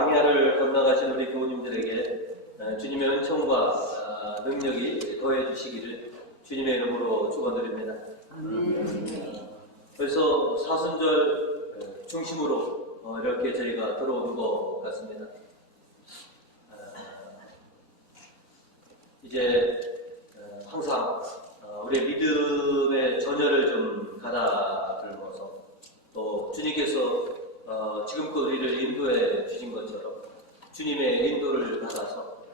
광야를 건너가신 우리 교우님들에게 주님의 은총과 능력이 더해 주시기를 주님의 이름으로 축원드립니다. 그래서 사순절 중심으로 이렇게 저희가 들어온 것 같습니다. 이제 항상 우리의 믿음의 전열을 좀 가다듬어서 또 주님께서 지금껏 우리를 인도해 주신 것처럼 주님의 인도를 받아서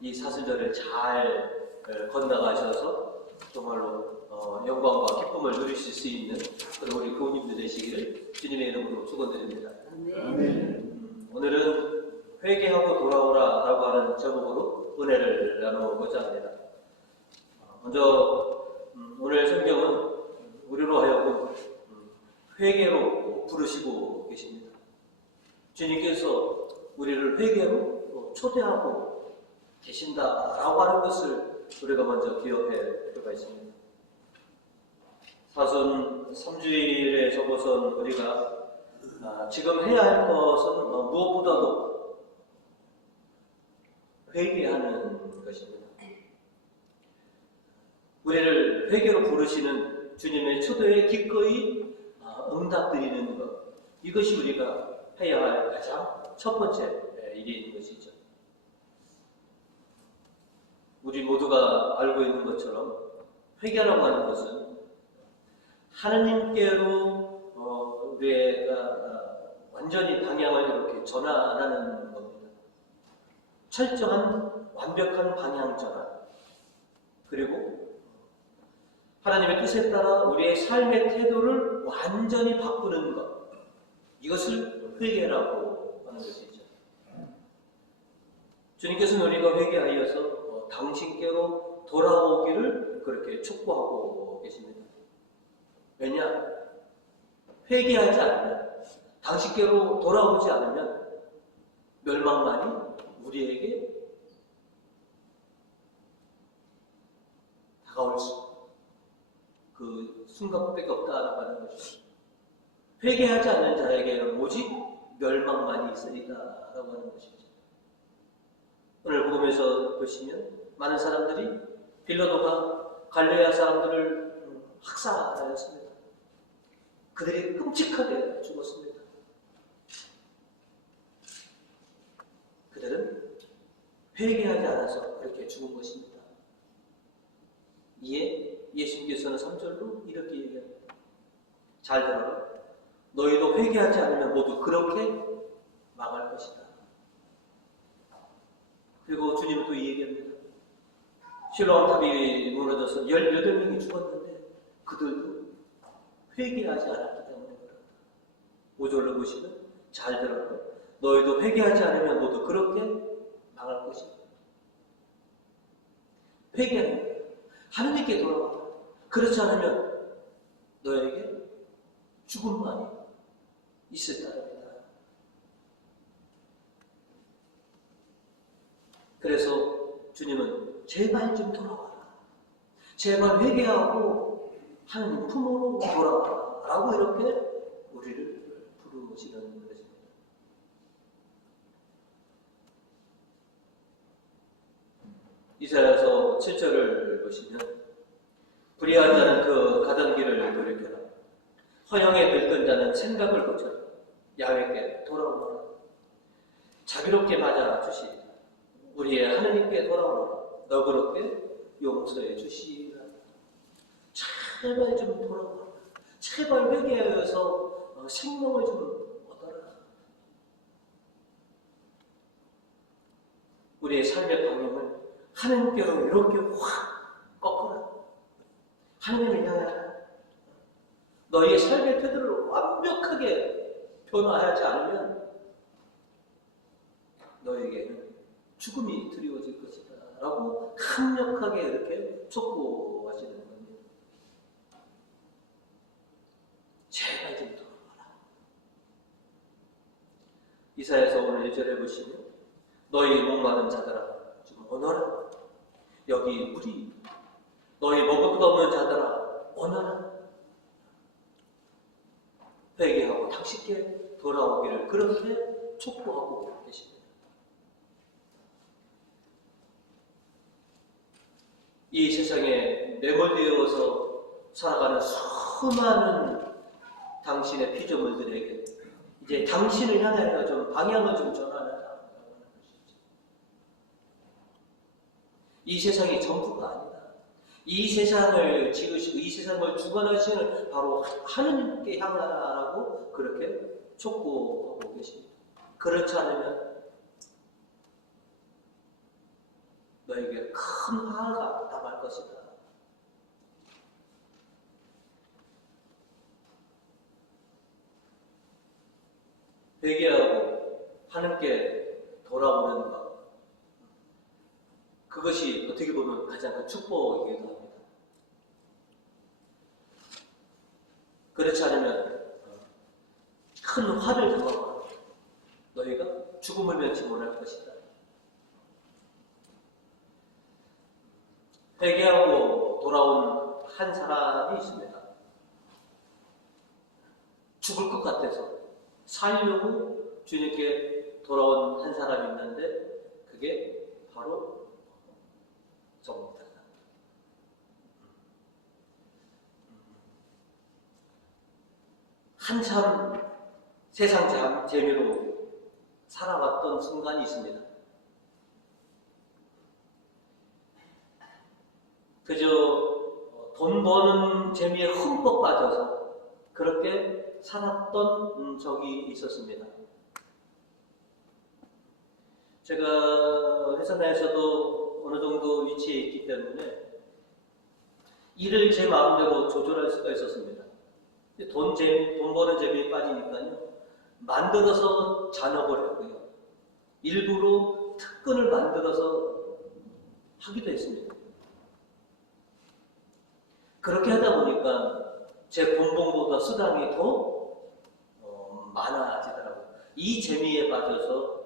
이 사순절을 잘 건너가셔서 정말로 영광과 기쁨을 누리실 수 있는 그런 우리 교우님들 되시기를 주님의 이름으로 축원드립니다. 오늘은 회개하고 돌아오라 라고 하는 제목으로 은혜를 나누고자 합니다. 먼저 오늘 성경은 우리로 하여금 회개로 부르시고 계십니다. 주님께서 우리를 회개로 초대하고 계신다라고 하는 것을 우리가 먼저 기억할 필요가 있습니다. 사순 3주일에 접어선 우리가 지금 해야 할 것은 무엇보다도 회개하는 것입니다. 우리를 회개로 부르시는 주님의 초대에 기꺼이 응답드리는 것, 이것이 우리가 해야 할 가장 첫 번째 일인 것이죠. 우리 모두가 알고 있는 것처럼 회개라고 하는 것은 하나님께로 우리가 완전히 방향을 이렇게 전환하는 겁니다. 철저한 완벽한 방향 전환, 그리고 하나님의 뜻에 따라 우리의 삶의 태도를 완전히 바꾸는 것, 이것을 회개라고 하는 것이죠. 주님께서는 우리가 회개하여서 당신께로 돌아오기를 그렇게 촉구하고 계십니다. 왜냐? 회개하지 않으면, 당신께로 돌아오지 않으면 멸망만이 우리에게 다가올 그 순간밖에 없다라고 하는 것이죠. 회개하지 않는 자에게는 오직 멸망만이 있으리다라고 하는 것이죠. 오늘 복음에서 보시면 많은 사람들이 빌라도가 갈레아 사람들을 학살하였습니다. 그들이 끔찍하게 죽었습니다. 그들은 회개하지 않아서 그렇게 죽은 것입니다. 이에 예수님께서는 3절로 이렇게 얘기합니다. 잘 들어라. 너희도 회개하지 않으면 모두 그렇게 망할 것이다. 그리고 주님은 또 이 얘기합니다. 실로암 탑이 무너져서 18명이 죽었는데 그들도 회개하지 않았기 때문에 그렇다. 5절로 보시면 잘 들어라. 너희도 회개하지 않으면 모두 그렇게 망할 것이다. 회개하는 거예요. 하나님께 돌아와. 그렇지 않으면 너에게 죽음만이 있을 따릅니다. 그래서 주님은 제발 좀 돌아와라. 제발 회개하고 하나님 품으로 돌아와라. 라고 이렇게 우리를 부르시는 것입니다. 이사야서 7절을 보시면 불의한 자는 그 가던 길을 돌이켜라. 허영에 들뜬 자는 생각을 고쳐라. 야훼께 돌아오라. 자비롭게 맞아 주시리라. 우리의 하나님께 돌아오라. 너그럽게 용서해 주시리라. 제발 좀 돌아오라. 제발 회개하여서 생명을 좀 얻어라. 우리의 삶의 방향을 하나님께로 이렇게 확 꺾어라. 하나님을 향하라. 너희의 삶의 태도를 완벽하게 변화하지 않으면 너에게는 죽음이 드리워질 것이다 라고 강력하게 이렇게 촉구하시는 겁니다. 제발 좀 돌아와라. 이사야서 오늘 1절에 보시면 너희 목마른 자들아 좀 오너라. 여기 물이 너희 먹을 것 없는 자들아 오너라. 회개하고 당신께 돌아오기를 그렇게 촉구하고 계십니다. 이 세상에 매몰되어서 살아가는 수많은 당신의 피조물들에게 이제 당신을 향하여 좀 방향을 좀 전하라고 하는 것이죠. 이 세상이 전부가 아니다. 이 세상을 지으시고 이 세상을 주관하시는 바로 하느님께 향하라고 그렇게 촉구하고 계십니다. 그렇지 않으면 너에게 큰 화가 당할 것이다. 회개하고 하나님께 돌아오는 것, 그것이 어떻게 보면 가장 큰 축복이기도 합니다. 그렇지 않으면 큰 화를 당하거나 너희가 죽음을 면치 못할 것이다. 회개하고 돌아온 한 사람이 있습니다. 죽을 것 같아서 살려고 주님께 돌아온 한 사람이 있는데 그게 바로 저입니다. 한참 세상 재미로 살아왔던 순간이 있습니다. 그저 돈 버는 재미에 흠뻑 빠져서 그렇게 살았던 적이 있었습니다. 제가 회사 내에서도 어느 정도 위치에 있기 때문에 일을 제 마음대로 조절할 수가 있었습니다. 돈 버는 재미에 빠지니까요. 만들어서 잔업을 하고요. 일부러 특권을 만들어서 하기도 했습니다. 그렇게 하다 보니까 제 본봉보다 수당이 더 많아지더라고요. 이 재미에 빠져서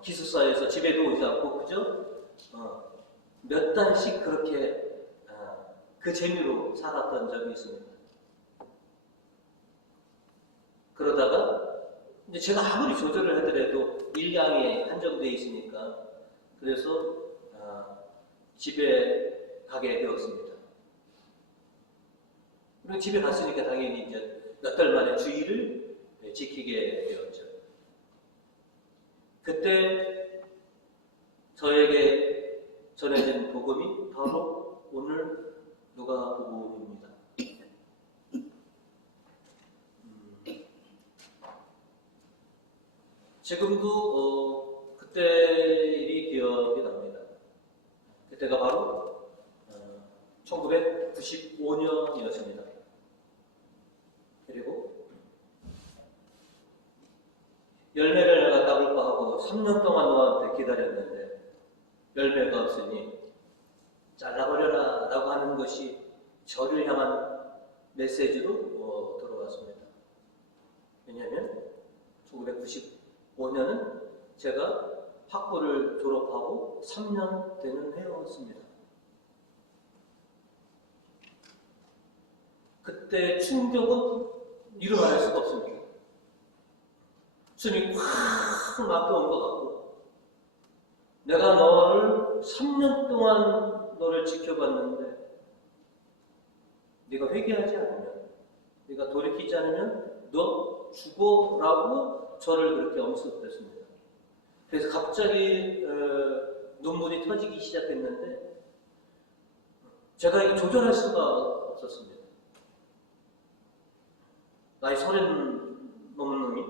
기숙사에서 집에도 오지 않고 그저 몇 달씩 그렇게 그 재미로 살았던 적이 있습니다. 그러다가 이제 제가 아무리 조절을 하더라도 일량이 한정되어 있으니까 그래서 집에 가게 되었습니다. 그리고 집에 갔으니까 당연히 이제 몇 달 만에 주의를 지키게 되었죠. 그때 저에게 전해진 복음이 바로 오늘 누가복음입니다. 지금도 그때 일이 기억이 납니다. 그때가 바로 1995년이었습니다. 그리고 열매를 내가 따볼까 하고 3년 동안 너한테 기다렸는데 열매가 없으니 잘라버려라 라고 하는 것이 저를 향한 메시지로 들어왔습니다. 왜냐하면 1995년은 제가 학부를 졸업하고 3년 되는 해였습니다. 그때 충격은 이루 말할 수가 없습니다. 숨이 확 막혀온 것 같고, 내가 너를 3년 동안 너를 지켜봤는데 네가 회개하지 않으면, 네가 돌이키지 않으면 너 죽어라고 저를 그렇게 엄습했습니다. 그래서 갑자기 눈물이 터지기 시작했는데 제가 이거 조절할 수가 없었습니다. 나이 30 넘은 놈이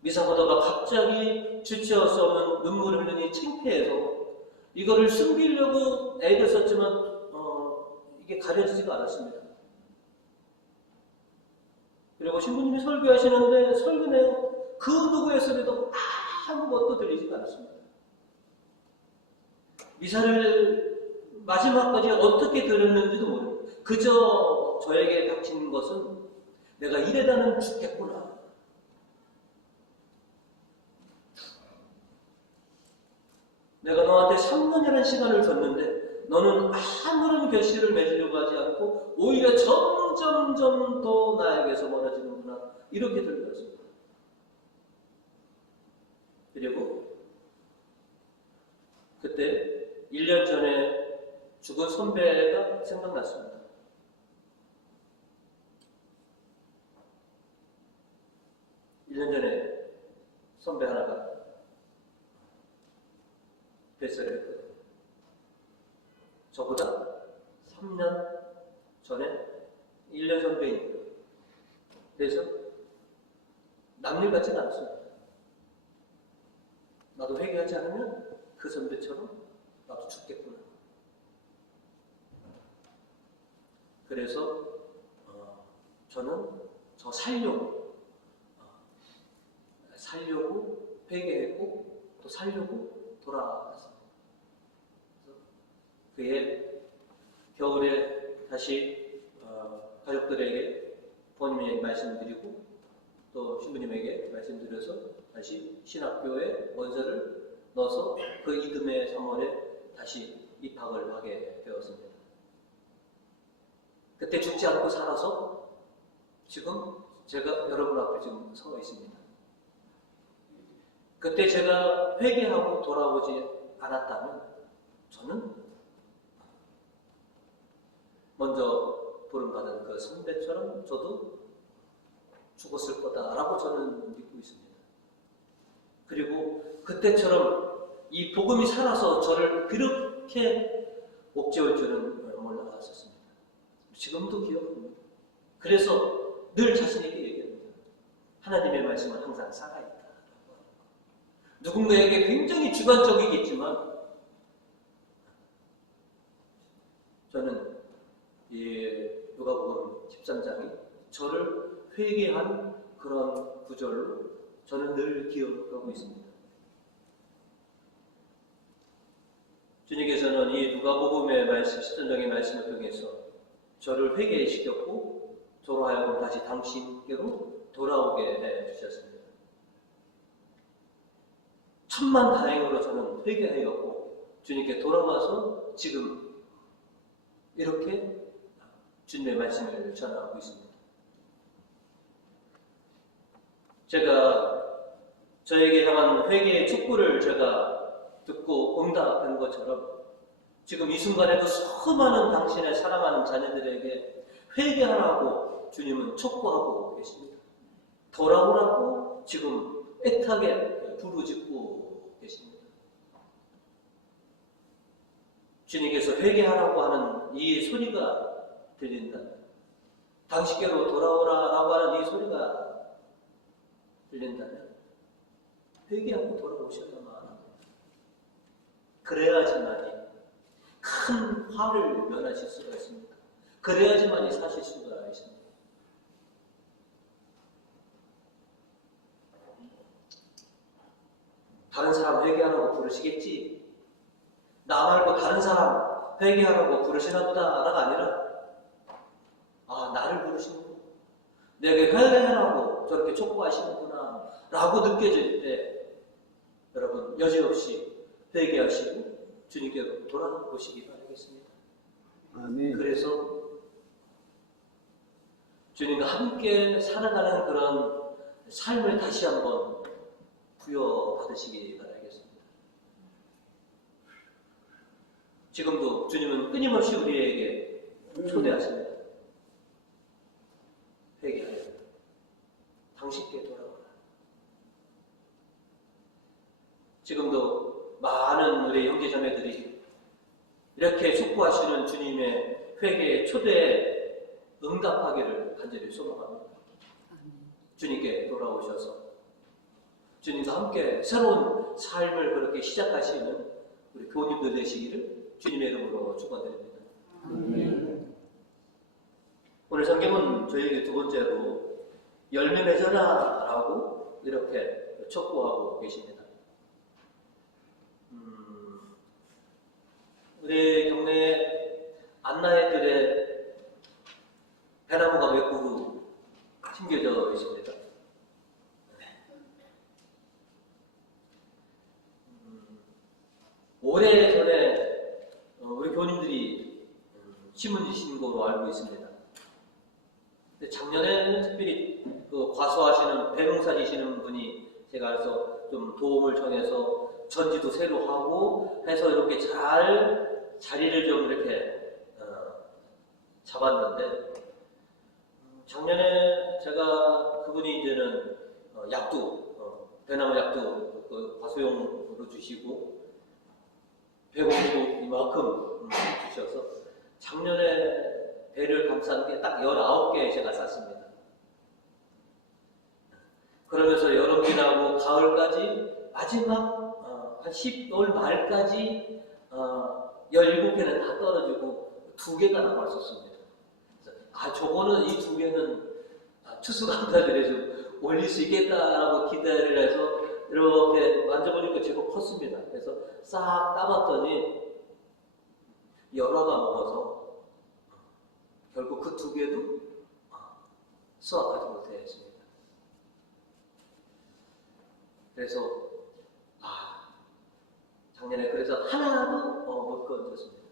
미사 보다가 갑자기 주체할 수 없는 눈물을 흘리니 창피해서 이거를 숨기려고 애를 썼지만 이게 가려지지가 않았습니다. 그리고 신부님이 설교하시는데 설교네요. 그 누구의 소리도 아무것도 들리지가 않았습니다. 미사를 마지막까지 어떻게 들었는지도 모릅니다. 그저 저에게 닥친 것은 내가 이래다는 죽겠구나. 내가 너한테 3년이라는 시간을 줬는데 너는 아무런 결실을 맺으려고 하지 않고 오히려 점점점 더 나에게서 멀어지는구나. 이렇게 들렸습니다. 그리고 그때 1년 전에 죽은 선배가 생각났습니다. 일 년 전에 선배 하나가 뱃살을 했거든요. 저보다 3년 전에 1년 선배입니다. 그래서 남일 같지는 않습니다. 나도 회개하지 않으면 그 선배처럼 나도 죽겠구나. 그래서 저는 저 살려고 회개했고 또 살려고 돌아갔습니다. 그의 겨울에 다시 가족들에게 부모님에게 말씀드리고 또 신부님에게 말씀드려서 다시 신학교에 원서를 넣어서 그 이듬해 3월에 다시 입학을 하게 되었습니다. 그때 죽지 않고 살아서 지금 제가 여러분 앞에 지금 서 있습니다. 그때 제가 회개하고 돌아오지 않았다면 저는 먼저 부름받은 그 선배처럼 저도 죽었을 거다라고 저는 믿고 있습니다. 그리고 그때처럼 이 복음이 살아서 저를 그렇게 옥죄올 줄은 몰랐었습니다. 지금도 기억합니다. 그래서 늘 자신에게 얘기합니다. 하나님의 말씀은 항상 살아있다. 누군가에게 굉장히 주관적이겠지만 저는 이 누가복음 13장이 저를 회개한 그런 구절로 저는 늘 기억하고 있습니다. 주님께서는 이 누가복음의 말씀, 13장의 말씀을 통해서 저를 회개시켰고 저로 하여금 다시 당신께로 돌아오게 해주셨습니다. 천만다행으로 저는 회개하였고 주님께 돌아와서 지금 이렇게 주님의 말씀을 전하고 있습니다. 제가 저에게 향한 회개의 촉구를 제가 듣고 응답한 것처럼 지금 이 순간에도 수많은 당신의 사랑하는 자녀들에게 회개하라고 주님은 촉구하고 계십니다. 돌아오라고 지금 애타게 부르짖고 계십니다. 주님께서 회개하라고 하는 이 소리가 들린다면, 당신께로 돌아오라라고 하는 이 소리가 들린다면 회개하고 돌아오셔야만 합니다. 그래야지만이 큰 화를 면하실 수가 있습니다. 그래야지만이 사실 수가 있습니다. 다른 사람 회개하라고 부르시겠지? 나 말고 다른 사람 회개하라고 부르시나 보다가 아니라 나를 부르시는구나. 내게 회개하라고 저렇게 촉구하시는구나 라고 느껴질 때 여러분 여지없이 회개하시고 주님께로 돌아오시기 바라겠습니다. 아멘. 그래서 주님과 함께 살아가는 그런 삶을 다시 한번 부여받으시기 바라겠습니다. 지금도 주님은 끊임없이 우리에게 초대하십니다. 회개하여 당신께 돌아오라. 지금도 많은 우리 형제자매들이 이렇게 촉구하시는 주님의 회개의 초대에 응답하기를 간절히 소망합니다. 주님께 돌아오셔서 주님과 함께 새로운 삶을 그렇게 시작하시는 우리 교우님들 되시기를 주님의 이름으로 축원드립니다. 오늘 성경은 저희에게 두 번째로 열매 맺어라 라고 이렇게 촉구하고 계십니다. 우리 경내에 안나의 뜰에 배나무가 몇 그루 심겨져 있습니다. 오래전에 우리 교우님들이 심으신 거로 알고 있습니다. 작년에는 특별히 그 과수하시는 배농사 지시는 분이 제가 알아서 좀 도움을 청해서 전지도 새로 하고 해서 이렇게 잘 자리를 좀 이렇게 잡았는데, 작년에 제가 그분이 이제는 약도 대나무 약도 그 과수용으로 주시고 배공도 이만큼 주셔서 작년에 배를 감싼 게 딱 19개 제가 샀습니다. 그러면서 여름 지나고 가을까지 마지막 한 10월 말까지 17개는 다 떨어지고 2개가 남았었습니다. 저거는 이 2개는 추수감사절에 좀 올릴 수 있겠다라고 기대를 해서 이렇게 만져보니까 제법 컸습니다. 그래서 싹 따봤더니 열화가 먹어서 결국 그 2개도 수확하지 못했습니다. 그래서 작년에 그래서 하나도 못 건졌습니다.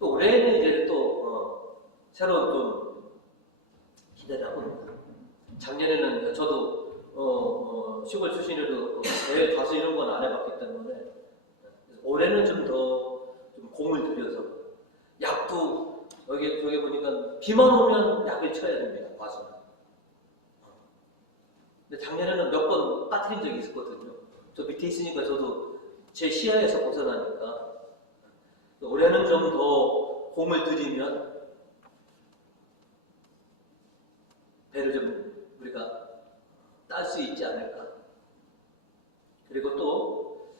또 올해는 이제 또 새로운 좀 기대를 하고 있습니다. 작년에는 저도 시골 출신으로 대회 가서 이런 건 안 해봤기 때문에 올해는 좀 더 좀 공을 들여서 약도 여기 보니까 비만 오면 약을 쳐야 됩니다. 과수는. 근데 작년에는 몇 번 빠뜨린 적이 있었거든요. 저 밑에 있으니까 저도 제 시야에서 벗어나니까 올해는 좀 더 공을 들이면 배를 좀 우리가 딸 수 있지 않을까. 그리고 또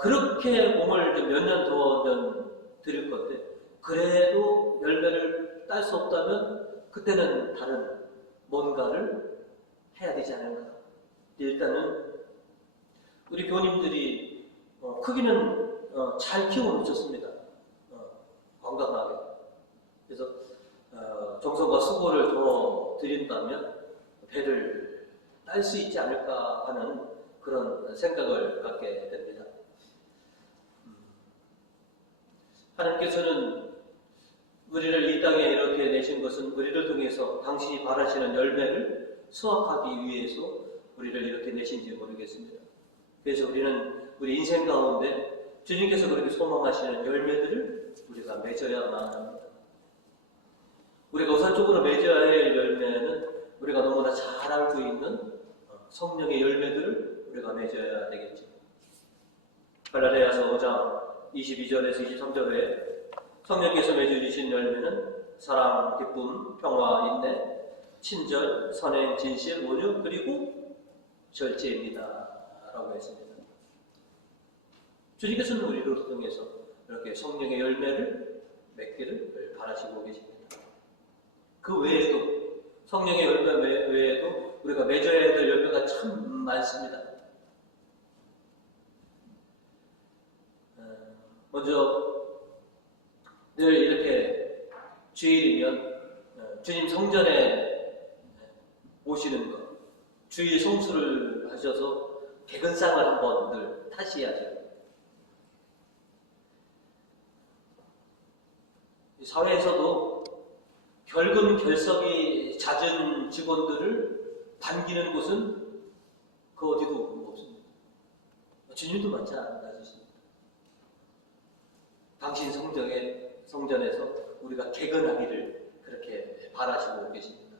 그렇게 공을 몇 년 더 들일 건데 그래도 열매를 딸 수 없다면 그때는 다른 뭔가를 해야 되지 않을까. 일단은 우리 교님들이 크기는 잘 키워놓으셨습니다. 건강하게. 그래서 정성과 수고를 더 드린다면 배를 딸 수 있지 않을까 하는 그런 생각을 갖게 됩니다. 하나님께서는 우리를 이 땅에 이렇게 내신 것은 우리를 통해서 당신이 바라시는 열매를 수확하기 위해서 우리를 이렇게 내신지 모르겠습니다. 그래서 우리는 우리 인생 가운데 주님께서 그렇게 소망하시는 열매들을 우리가 맺어야만 합니다. 우리가 우선적으로 맺어야 할 열매는 우리가 너무나 잘 알고 있는 성령의 열매들을 우리가 맺어야 되겠죠. 갈라디아서 5장 22절에서 23절에 성령께서 맺어주신 열매는 사랑, 기쁨, 평화, 인내, 친절, 선행, 진실, 온유, 그리고 절제입니다. 라고 했습니다. 주님께서는 우리를 통해서 이렇게 성령의 열매를 맺기를 바라시고 계십니다. 그 외에도 성령의 열매 외에도 우리가 맺어야 될 열매가 참 많습니다. 먼저 늘 이렇게 주일이면 주님 성전에 오시는 것, 주일 성수를 하셔서 개근상을 한번 늘 타시야죠. 사회에서도 결근 결석이 잦은 직원들을 반기는 곳은 그 어디도 없습니다. 주님도 마찬가지십니다. 당신 성전에서 우리가 개근하기를 그렇게 바라시고 계십니다.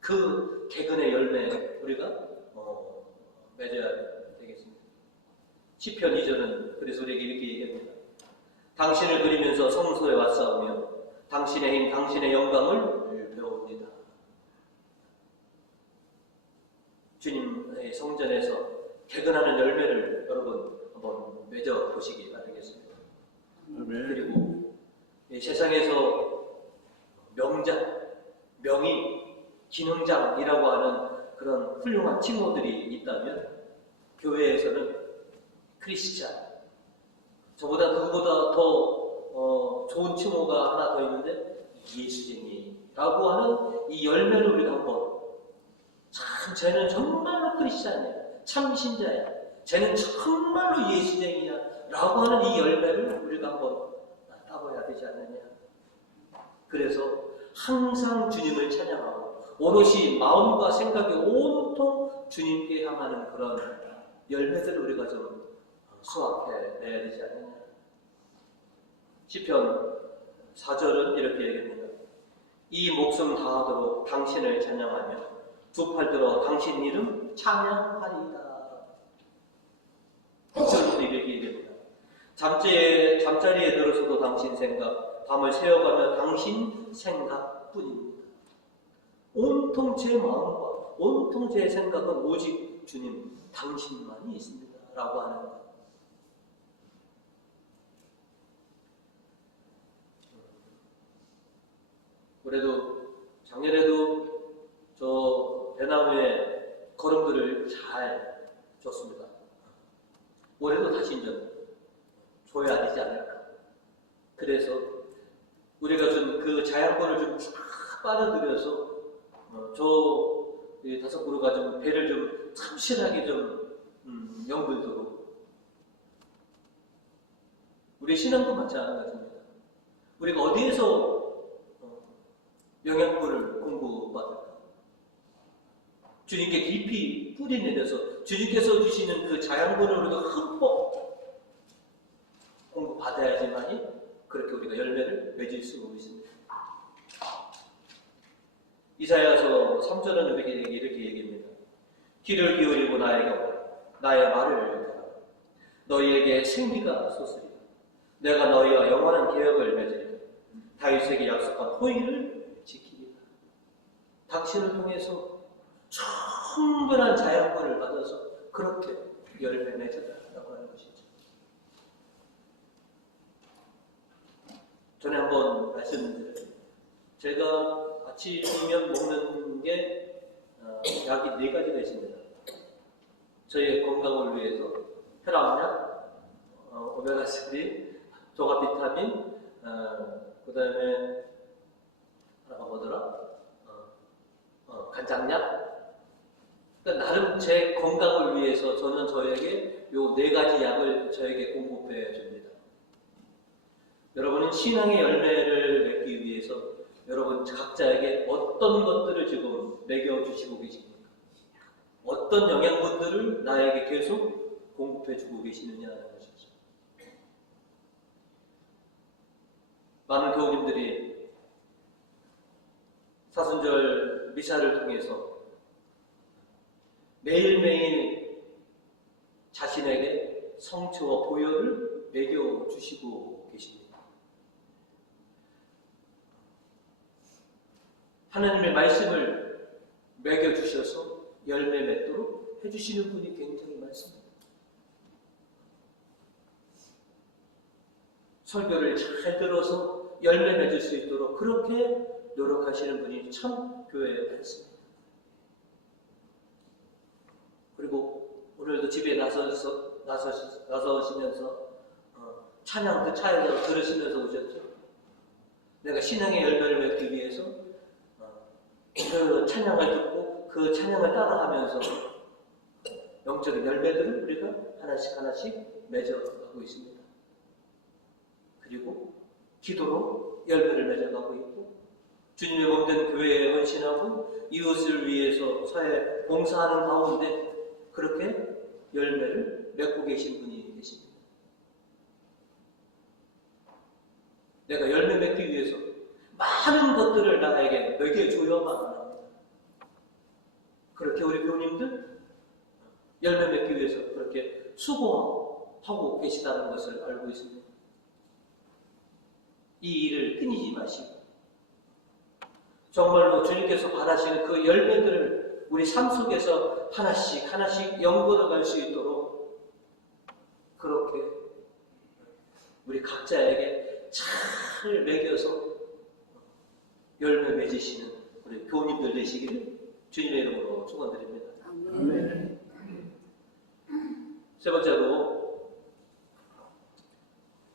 그 개근의 열매 우리가 맺어야 되겠습니다. 시편 2절은 그래서 우리에게 이렇게 얘기합니다. 당신을 그리면서 성소에 왔사오며 당신의 힘, 당신의 영광을 배웁니다. 주님의 성전에서 개근하는 열매를 여러분 한번 맺어 보시기 바라겠습니다. 그리고 세상에서 명장, 명인, 기능장이라고 하는 그런 훌륭한 칭호들이 있다면 교회에서는 크리스찬, 저보다 그거보다 더 좋은 칭호가 하나 더 있는데 예수쟁이라고 하는 이 열매를 우리가 한번 참 쟤는 정말로 크리스찬이야, 참 신자야, 쟤는 정말로 예수쟁이야 라고 하는 이 열매를 우리가 한번 따봐야 되지 않느냐. 그래서 항상 주님을 찬양하고 오롯이 마음과 생각이 온통 주님께 향하는 그런 열매들을 우리가 좀 수확해내야 되지 않느냐. 시편 4절은 이렇게 얘기합니다. 이 목숨 다하도록 당신을 찬양하며 두 팔 들어 당신 이름 찬양하리이다. 6절부터 이렇게 얘기합니다. 잠자리에 들어서도 당신 생각, 밤을 새어가며 당신 생각뿐입니다. 온통 제 마음과 온통 제 생각은 오직 주님 당신만이 있습니다 라고 하는 것. 그래도 작년에도 저 배나무에 걸음들을 잘 줬습니다. 올해도 다시 좀 줘야 되지 않을까. 그래서 우리가 좀 그 자양권을 좀 빨아들여서 저 5 그루가 좀 배를 좀 참신하게 좀 연결도록 우리 신앙도 마찬가지입니다. 우리가 어디에서 영양분을 공부받을까? 주님께 깊이 뿌리내려서 주님께서 주시는 그 자양분을 우리가 흠뻑 공부받아야지만이 그렇게 우리가 열매를 맺을 수 있습니다. 이사야서 3절은 이렇게 얘기합니다. 귀를 기울이고 나에게 오라. 나의 말을 들어라. 너희에게 생기가 솟으리라. 내가 너희와 영원한 계약을 맺으리라. 다윗에게 약속한 호의를 지키리라. 당신을 통해서 충분한 자양분을 받아서 그렇게 열매 맺어라라고 하는 것이죠. 전에 한번 말씀드렸죠. 제가 아침이면 먹는 게 약이 4가지가 있습니다. 저희의 건강을 위해서 혈압약, 오메가3, 조각 비타민, 그 다음에 하나가 뭐더라? 간장약. 그러니까 나름 제 건강을 위해서 저는 저에게 요 4가지 약을 저에게 공급해 줍니다. 여러분은 신앙의 열매를 맺기 위해서 여러분 각자에게 어떤 것들을 지금 먹여주시고 계십니까? 어떤 영양분들을 나에게 계속 공급해주고 계시느냐는 것이죠. 많은 교우님들이 사순절 미사를 통해서 매일매일 자신에게 성취와 보혈을 먹여주시고 계십니다. 하나님의 말씀을 먹여주셔서 열매 맺도록 해주시는 분이 굉장히 많습니다. 설교를 잘 들어서 열매 맺을 수 있도록 그렇게 노력하시는 분이 참 교회에 많습니다. 그리고 오늘도 집에 나서시면서 찬양 차에서 들으시면서 오셨죠. 내가 신앙의 열매를 맺기 위해서 그 찬양을 듣고 그 찬양을 따라하면서 영적인 열매들을 우리가 하나씩 맺어가고 있습니다. 그리고 기도로 열매를 맺어가고 있고 주님의 몸된 교회에 헌신하고 이웃을 위해서 사회 봉사하는 가운데 그렇게 열매를 맺고 계신 분이 계십니다. 내가 열매 맺기 위해서 많은 것들을 나에게 먹여줘야만 합니다. 그렇게 우리 교우님들 열매 맺기 위해서 그렇게 수고하고 계시다는 것을 알고 있습니다. 이 일을 끊이지 마시고 정말로 주님께서 바라시는 그 열매들을 우리 삶 속에서 하나씩 연구해 갈 수 있도록 그렇게 우리 각자에게 잘 먹여서 열매 맺으시는 우리 교우님들 되시기를 주님의 이름으로 축원드립니다. 아멘. 세 번째로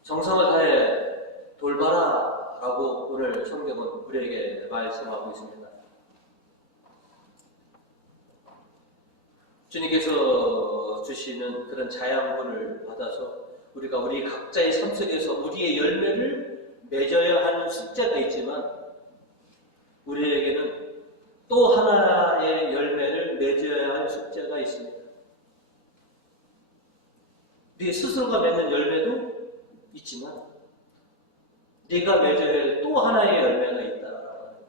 정성을 다해 돌봐라 라고 오늘 성경은 우리에게 말씀하고 있습니다. 주님께서 주시는 그런 자양분을 받아서 우리가 우리 각자의 삶 속에서 우리의 열매를 맺어야 하는 숙제가 있지만 우리에게는 또 하나의 열매를 맺어야 할 숙제가 있습니다. 네 스스로가 맺는 열매도 있지만 네가 맺어야 할 또 하나의 열매가 있다라는 것.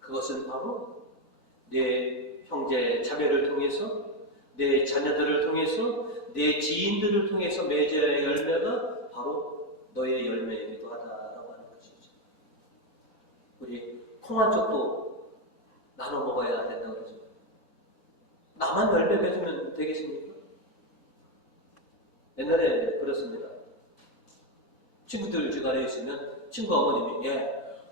그것은 바로 내 형제 자매를 통해서, 내 자녀들을 통해서, 내 지인들을 통해서 맺어야 할 열매가 바로 너의 열매이기도 하다라고 하는 것이죠. 우리 콩 한 쪽도 나눠 먹어야 된다고 그러죠. 나만 열매 맺으면 되겠습니까? 옛날에 그렇습니다. 친구들 주간에 있으면 친구 어머님이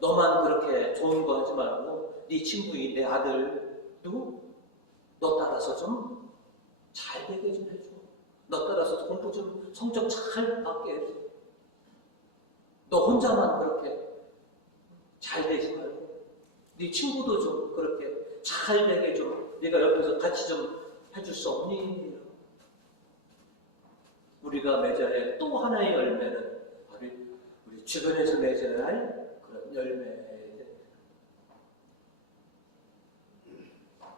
너만 그렇게 좋은 거 하지 말고 네 친구인 내 아들도 너 따라서 좀 잘 되게 좀 해줘. 너 따라서 공부 좀 성적 잘 받게 해줘. 너 혼자만 그렇게 잘 되지 말고 네 친구도 좀 그렇게 잘 되게 좀 네가 옆에서 같이 좀 해줄 수 없니? 우리가 맺어야 할 또 하나의 열매는 바로 우리 주변에서 맺어야 할 그런 열매입니다.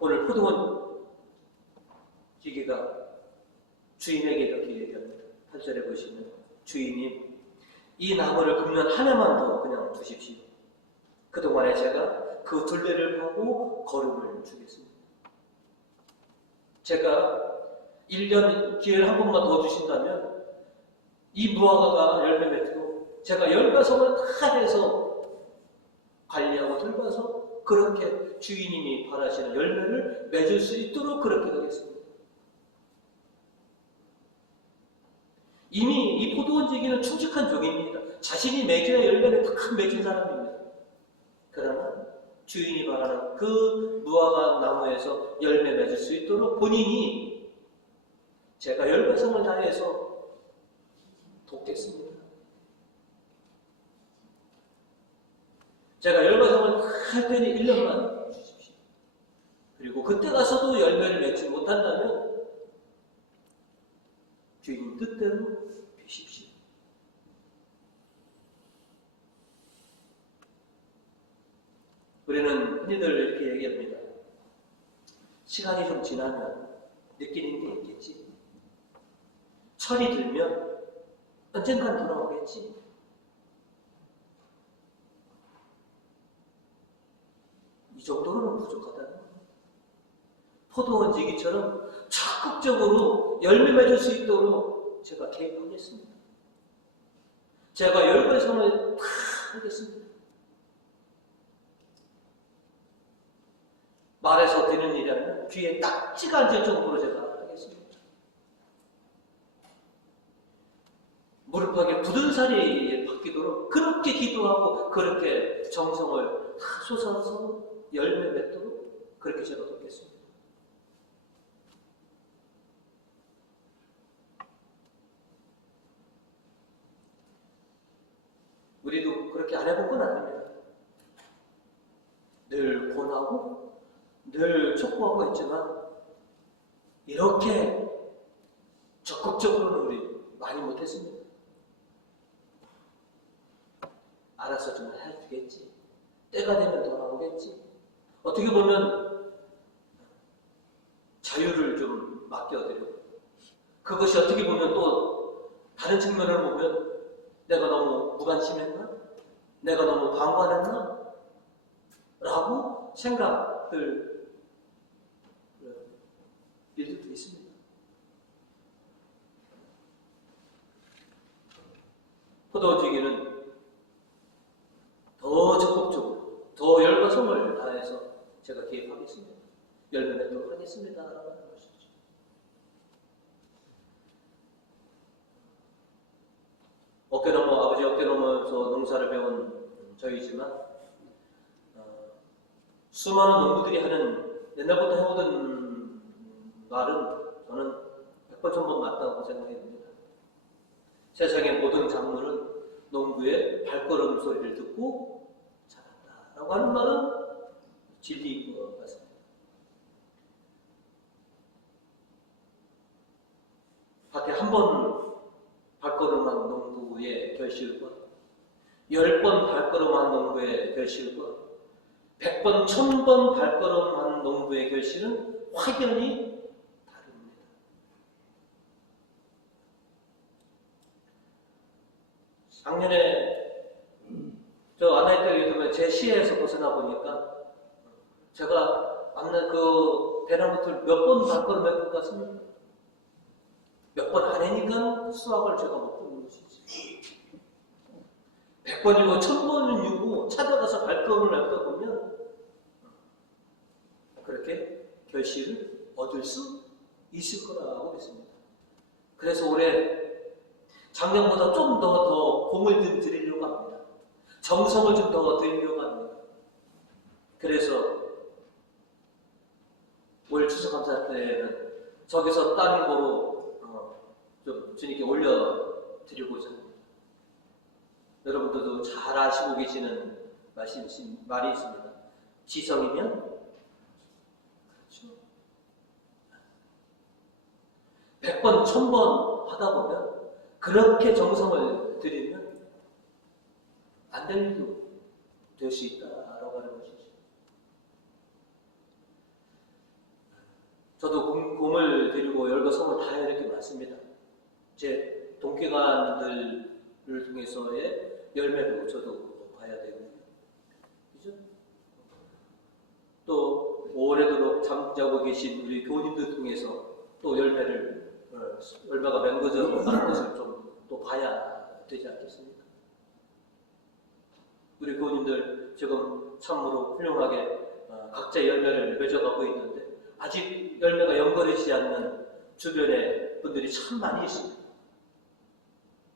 오늘 포도원 기계가 주인에게 이렇게 얘기합니다. 8절에 보시면 주인님 이 나무를 금년 한 해만 더 그냥 두십시오. 그동안에 제가 그 둘레를 파고 거름을 주겠습니다. 제가 1년 기회를 한 번만 더 주신다면 이 무화과가 열매 맺도록 제가 열과성을 다 해서 관리하고 돌봐서 그렇게 주인님이 바라시는 열매를 맺을 수 있도록 그렇게 하겠습니다. 이미 이 포도원 지기는 충직한 종입니다. 자신이 맺어야 열매를 다 맺은 사람입니다. 그러나 주인이 바라는 그 무화과 나무에서 열매 맺을 수 있도록 본인이 제가 열과성을 다해서 돕겠습니다. 제가 열과성을 할 테니 1년만 주십시오. 그리고 그때 가서도 열매를 맺지 못한다면 주인 뜻대로 되십시오. 우리는 흔히들 이렇게 얘기합니다. 시간이 좀 지나면 느끼는 게 있겠지. 철이 들면 언젠간 돌아오겠지. 이 정도로는 부족하다는 겁니다. 포도원 지기처럼 적극적으로 열매 맺을 수 있도록 제가 개입하겠습니다. 제가 열과성을 다 하겠습니다. 말에서 되는 일이라면 귀에 딱지가 앉을 정도로 제가 하겠습니다. 무릎팍에 굳은 살이 바뀌도록 그렇게 기도하고 그렇게 정성을 다 쏟아서 열매 맺도록 그렇게 제가 돕겠습니다. 우리도 그렇게 안 해본 건 아닙니다. 늘 권하고 늘 촉구하고 있지만 이렇게 적극적으로는 우리 많이 못했습니다. 알아서 좀 해주겠지. 때가 되면 돌아오겠지. 어떻게 보면 자유를 좀 맡겨드리고 그것이 어떻게 보면 또 다른 측면을 보면 내가 너무 무관심했나? 내가 너무 방관했나? 라고 생각들 일들도 있습니다. 포도주기는 더 적극적으로 더 열과 성을 다해서 제가 개입하겠습니다. 열매 맺도록 하겠습니다. 라고 하는 것이죠. 아버지 어깨 넘어서 농사를 배운 저희지만 수많은 농부들이 하는 옛날부터 해오던 말은 저는 100번 1000번 맞다고 생각합니다. 세상의 모든 작물은 농부의 발걸음 소리를 듣고 자란다라고 하는 말은 진리인 것 같습니다. 밖에 한 번 발걸음한 농부의 결실과 10번 발걸음한 농부의 결실과 100번, 1000번 발걸음한 농부의 결실은 확연히 다릅니다. 작년에 저 아나이트 유튜브에 제 시야에서 벗어나 보니까 제가 만난 그 배낭부터 몇 번 발걸음했던 것 같습니다. 몇 번 안 하니까 수학을 제가 못 보는 것이지. 100번이고 1000번이고 찾아가서 발걸음을 했다 보면 그렇게 결실을 얻을 수 있을 거라고 믿습니다. 그래서 올해 작년보다 좀 더 공을 좀 들이려고 합니다. 정성을 좀 더 들이려고 합니다. 그래서 올 추수감사 때는 저기서 다른 거로 좀 주님께 올려드리고자 합니다. 여러분들도 잘 아시고 계시는 말이 있습니다. 지성이면 그렇죠. 100번, 1000번 하다 보면 그렇게 정성을 들이면 안 될 일도 될 수 있다라고 하는 것이죠. 저도 공을 들이고 열과 성을 다해야 될 게 많습니다. 제 동기관들을 통해서의 열매도 저도 봐야 되고요. 그죠? 또 오래도록 잠자고 계신 우리 교우님들 통해서 또 열매가 맺어져 가는 것을 좀 또 봐야 되지 않겠습니까? 우리 교우님들 지금 참으로 훌륭하게 각자 열매를 맺어가고 있는데 아직 열매가 연결되지 않는 주변에 분들이 참 많이 있습니다.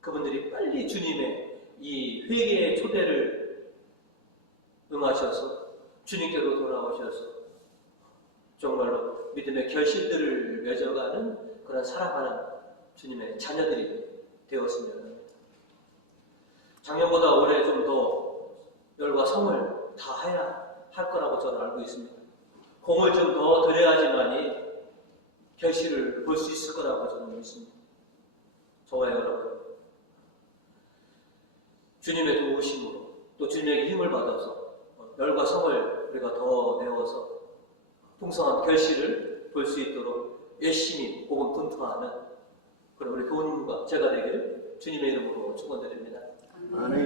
그분들이 빨리 주님의 이 회개의 초대를 응하셔서 주님께로 돌아오셔서 정말로 믿음의 결실들을 맺어가는 그런 살아가는 주님의 자녀들이 되었으면 합니다. 작년보다 올해 좀 더 열과 성을 다해야 할 거라고 저는 알고 있습니다. 공을 좀 더 들여야지만이 결실을 볼 수 있을 거라고 저는 믿습니다. 저와 여러분, 주님의 도우심으로 또 주님에게 힘을 받아서 열과 성을 우리가 더 내어서 풍성한 결실을 볼 수 있도록 열심히 혹은 분투하는 그런 우리 교우님과 제가 되기를 주님의 이름으로 축원드립니다. 아멘.